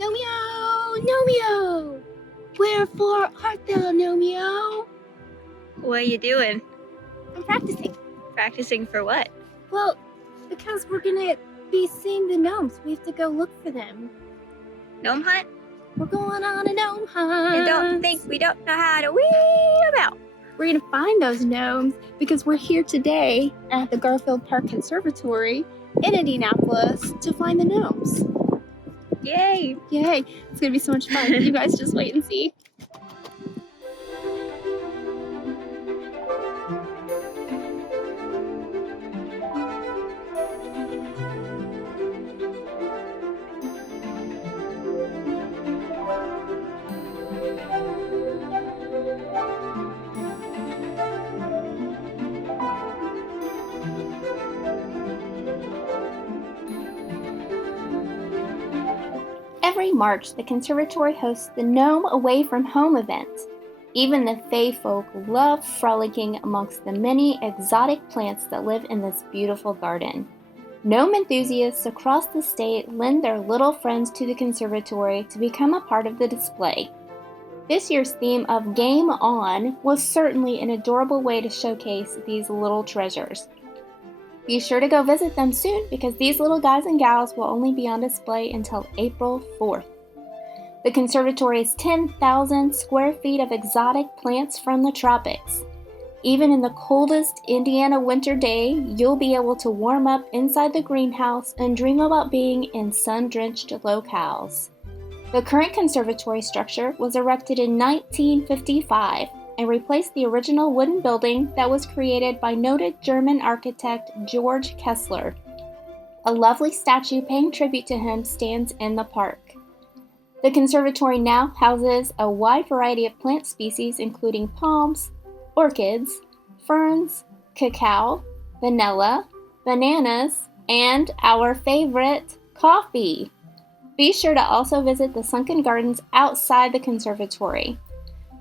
Gnomeo! Gnomeo! Wherefore art thou, Gnomeo? What are you doing? I'm practicing. Practicing for what? Well, because we're gonna be seeing the gnomes. We have to go look for them. Gnome hunt? We're going on a gnome hunt. And don't think we don't know how to weed them out. We're gonna find those gnomes because we're here today at the Garfield Park Conservatory in Indianapolis to find the gnomes. Yay! Yay! It's gonna be so much fun. You guys just wait and see. Every March, the conservatory hosts the GNOME Away from Home event. Even the Fae folk love frolicking amongst the many exotic plants that live in this beautiful garden. GNOME enthusiasts across the state lend their little friends to the conservatory to become a part of the display. This year's theme of Game On was certainly an adorable way to showcase these little treasures. Be sure to go visit them soon because these little guys and gals will only be on display until April 4th. The conservatory's 10,000 square feet of exotic plants from the tropics. Even in the coldest Indiana winter day, you'll be able to warm up inside the greenhouse and dream about being in sun-drenched locales. The current conservatory structure was erected in 1955 and replaced the original wooden building that was created by noted German architect George Kessler. A lovely statue paying tribute to him stands in the park. The conservatory now houses a wide variety of plant species including palms, orchids, ferns, cacao, vanilla, bananas, and our favorite, coffee. Be sure to also visit the sunken gardens outside the conservatory.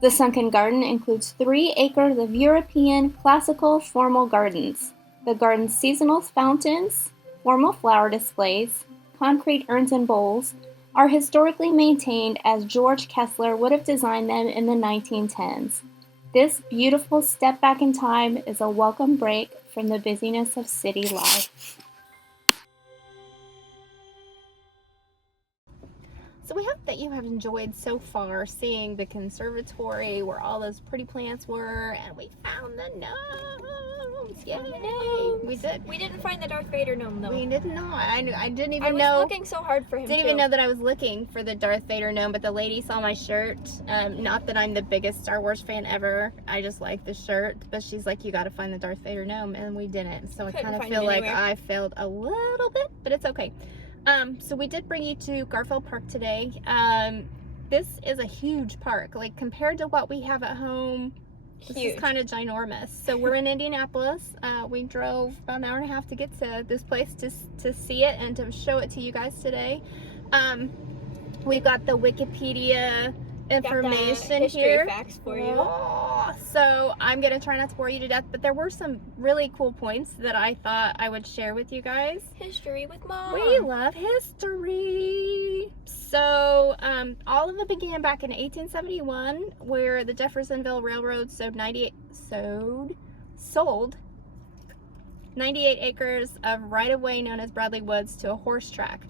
The sunken garden includes 3 acres of European classical formal gardens. The garden's seasonal fountains, formal flower displays, concrete urns and bowls are historically maintained as George Kessler would have designed them in the 1910s. This beautiful step back in time is a welcome break from the busyness of city life. So we hope that you have enjoyed so far seeing the conservatory where all those pretty plants were, and we found the gnomes. Yay! We did. We didn't find the Darth Vader gnome though. We did not. I didn't even I was know. looking so hard for him. Didn't even know that I was looking for the Darth Vader gnome, but the lady saw my shirt. Not that I'm the biggest Star Wars fan ever. I just like the shirt, but she's like, you got to find the Darth Vader gnome, and we didn't. So I kind of feel like I failed a little bit, but it's okay. So we did bring you to Garfield Park today. This is a huge park. Like compared to what we have at home, this is kind of ginormous. So we're in Indianapolis. We drove about an hour and a half to get to this place to see it and to show it to you guys today. We've got the Wikipedia information here. Facts for you. Oh, so I'm gonna try not to bore you to death, but there were some really cool points that I thought I would share with you guys. History with Mom. We love history. So all of it began back in 1871, where the Jeffersonville Railroad sold 98 acres of right-of-way known as Bradley Woods to a horse track.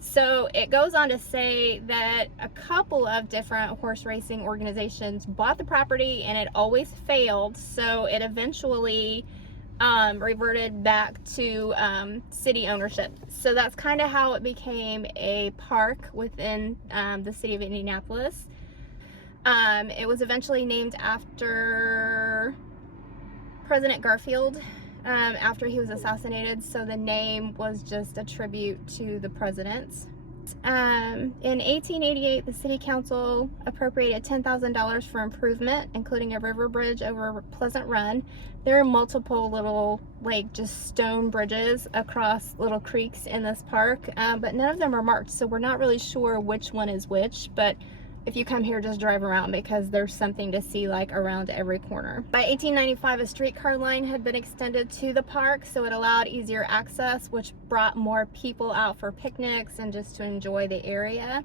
So it goes on to say that a couple of different horse racing organizations bought the property and it always failed, so it eventually reverted back to city ownership. So that's kind of how it became a park within the city of Indianapolis. It was eventually named after President Garfield after he was assassinated, so the name was just a tribute to the presidents. In 1888, the city council appropriated $10,000 for improvement, including a river bridge over Pleasant Run. There are multiple little, like, just stone bridges across little creeks in this park, but none of them are marked, so we're not really sure which one is which, but if you come here, just drive around because there's something to see like around every corner. By 1895, a streetcar line had been extended to the park, so it allowed easier access, which brought more people out for picnics and just to enjoy the area.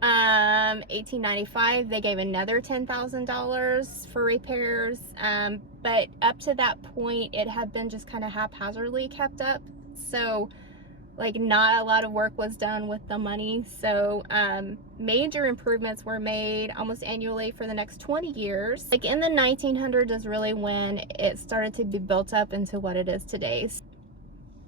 1895, they gave another $10,000 for repairs. But up to that point, it had been just kind of haphazardly kept up. So, like, not a lot of work was done with the money. So, major improvements were made almost annually for the next 20 years. Like, in the 1900s is really when it started to be built up into what it is today.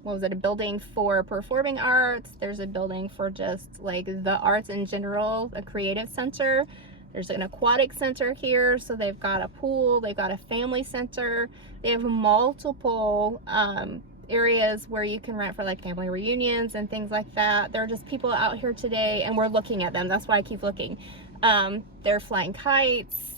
What was it, a building for performing arts, there's a building for just like the arts in general, a creative center, there's an aquatic center here, so they've got a pool, they've got a family center, they have multiple areas where you can rent for like family reunions and things like that. There are just people out here today, and we're looking at them, that's why I keep looking. They're flying kites,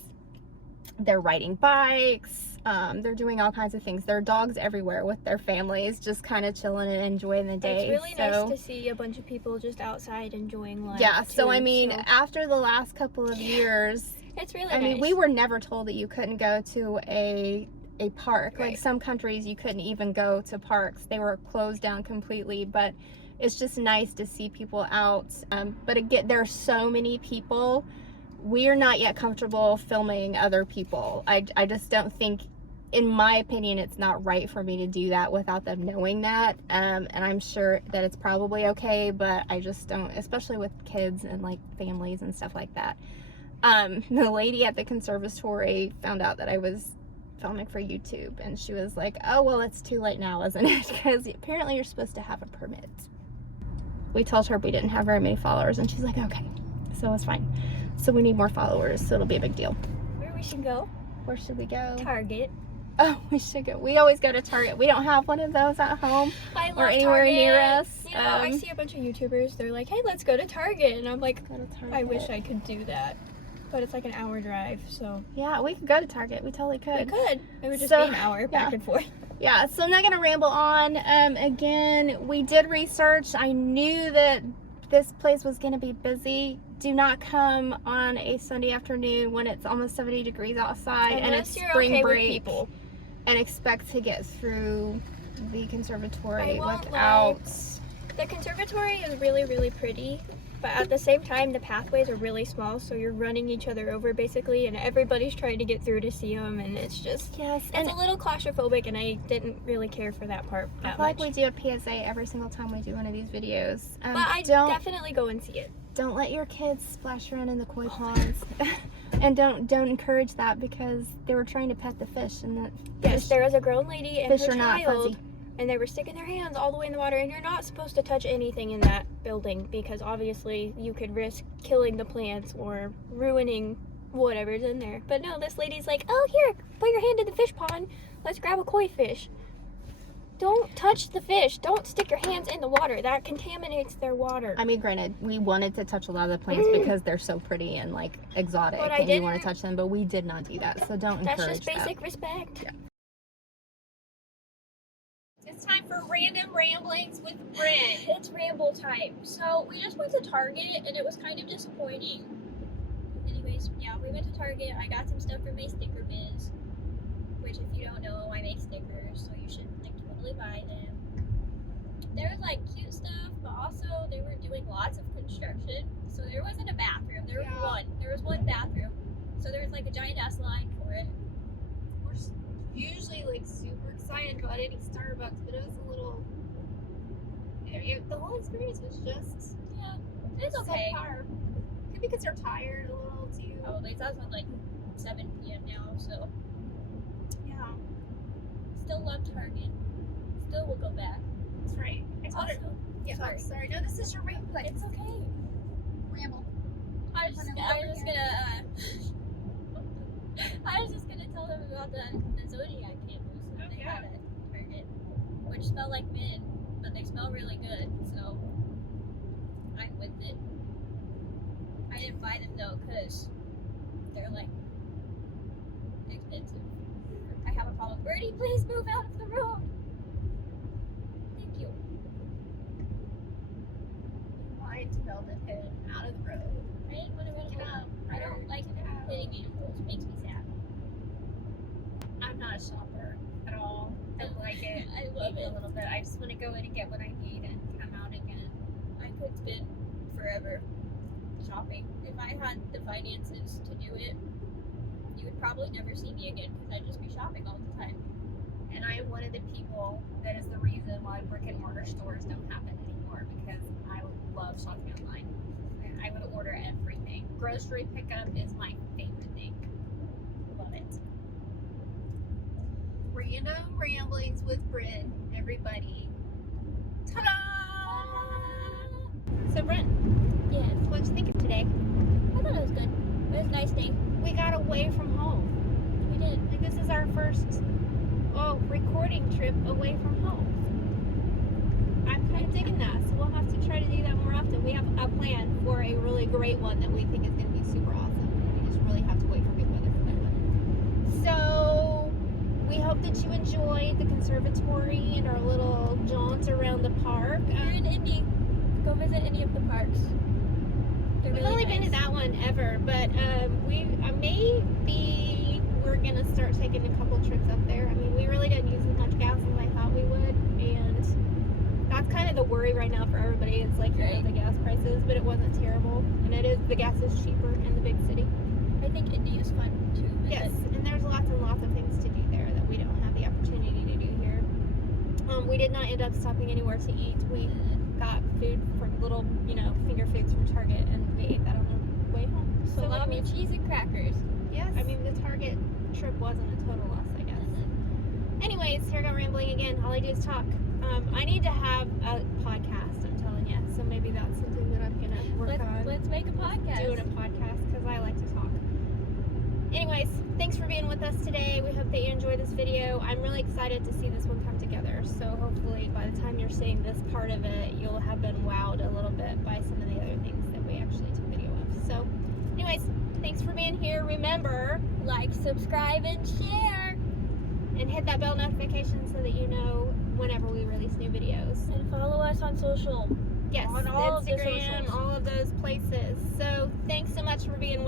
they're riding bikes, they're doing all kinds of things. There are dogs everywhere with their families, just kind of chilling and enjoying the day. It's really nice to see a bunch of people just outside enjoying life. Yeah, too, so I mean, after the last couple of years, it's really I mean, we were never told that you couldn't go to a park. Right. Like some countries, you couldn't even go to parks. They were closed down completely, but it's just nice to see people out. But again, there are so many people. We are not yet comfortable filming other people. I just don't think, in my opinion, it's not right for me to do that without them knowing that. And I'm sure that it's probably okay, but I just don't, especially with kids and like families and stuff like that. The lady at the conservatory found out that I was filming for YouTube, and she was like, oh, well, it's too late now, isn't it? Because apparently you're supposed to have a permit. We told her we didn't have very many followers, and she's like, okay, so it's fine. So we need more followers, so it'll be a big deal. Where we should go? Where should we go? Target. Oh, we should go. We always go to Target. We don't have one of those at home or anywhere Target. near us. You know, I see a bunch of YouTubers, they're like, hey, let's go to Target. And I'm like, I wish I could do that. But it's like an hour drive, so. Yeah, we could go to Target. We totally could. We could. It would just be an hour back and forth. Yeah, so I'm not going to ramble on. Again, we did research. I knew that this place was going to be busy. Do not come on a Sunday afternoon when it's almost 70 degrees outside and it's spring break and expect to get through the conservatory without. The conservatory is really, really pretty, but at the same time, the pathways are really small, so you're running each other over basically, and everybody's trying to get through to see them, and it's just, it's a little claustrophobic, and I didn't really care for that part that much. I feel like we do a PSA every single time we do one of these videos. But I definitely go and see it. Don't let your kids splash around in the koi ponds. And don't encourage that, because they were trying to pet the fish, and there was a grown lady and fish her are not child, fuzzy. and they were sticking their hands all the way in the water, and you're not supposed to touch anything in that building, because obviously you could risk killing the plants or ruining whatever's in there. But no, this lady's like, oh, here, put your hand in the fish pond, let's grab a koi fish. Don't touch the fish. Don't stick your hands in the water. That contaminates their water. I mean, granted, we wanted to touch a lot of the plants because they're so pretty and like exotic, and we want to touch them, but we did not do that. So don't encourage that. That's just basic respect. Yeah. It's time for random ramblings with Bryn. It's ramble time. So we just went to Target and it was kind of disappointing. Anyways, yeah, we went to Target. I got some stuff for my sticker biz, which, if you don't know, I make stickers, so you should totally buy them. There was like cute stuff, but also they were doing lots of construction. So there wasn't a bathroom. There was one bathroom. So there was like a giant ass line for it. We're usually like super excited about any Starbucks, but it was a little. The whole experience was just. Yeah, it's okay. Maybe because they're tired a little too. Oh, it's also like 7 p.m. now, so. Yeah. Still love Target. Still will go back. That's right. I told her. Yeah. Sorry. No, this is your ramble. It's okay. Ramble. I was just gonna tell them about the Zodiac candles that they had at Target, which smell like mint, but they smell really good, so I'm with it. I didn't buy them though, because they're like expensive. I have a problem. Birdie, please move out of the road. Thank you. Mine to build a pit out of the road. Right? I don't like hitting animals. It makes me sad. I'm not a shopper at all. I like it. I love it a little bit. I just want to go in and get what I need and come out again. I could spend forever shopping. I had the finances to do it, you would probably never see me again because I'd just be shopping all the time. And I am one of the people that is the reason why brick and mortar stores don't happen anymore, because I love shopping online. I would order everything. Grocery pickup is my favorite thing. Love it. Random ramblings with Bryn, everybody. Ta-da! So Bryn, Yes. what'd you think of today? I thought it was good. It was a nice day. We got away from home. We did. Like, this is our first recording trip away from home. I'm kind of digging that, so we'll have to try to do that more often. We have a plan for a really great one that we think is going to be super awesome. We just really have to wait for good weather for that one. So we hope that you enjoyed the conservatory and our little jaunt around the park. If you're in Indy, go visit any of the parks. They're We've really only been to nice. that one ever, but maybe we're gonna start taking a couple trips up there. I mean, we really didn't use as much gas as I thought we would, and that's kind of the worry right now for everybody. It's like, you know, Right. the gas prices, but it wasn't terrible, and the gas is cheaper in the big city. I think Indy is fun to visit. Yes, and there's lots and lots of things to do there that we don't have the opportunity to do here. We did not end up stopping anywhere to eat. We got food from little, finger foods from Target, and we ate that on the way home. Salami, anyways, cheese, and crackers. yes, I mean, the Target trip wasn't a total loss, I guess. Anyways, here I go rambling again. All I do is talk. I need to have a podcast, I'm telling you. So maybe that's something that I'm gonna work on. Let's make a podcast. Doing a podcast because I like to talk. Anyways, thanks for being with us today. We hope that you enjoyed this video. I'm really excited to see this one come together. So hopefully by the time you're seeing this part of it, you'll have been wowed a little bit by some of the other things that we actually took video of. So anyways, thanks for being here. Remember, Like, subscribe, and share. and hit that bell notification so that you know whenever we release new videos. And follow us on social. Yes, On all of the Instagram, socials. all of those places. So thanks so much for being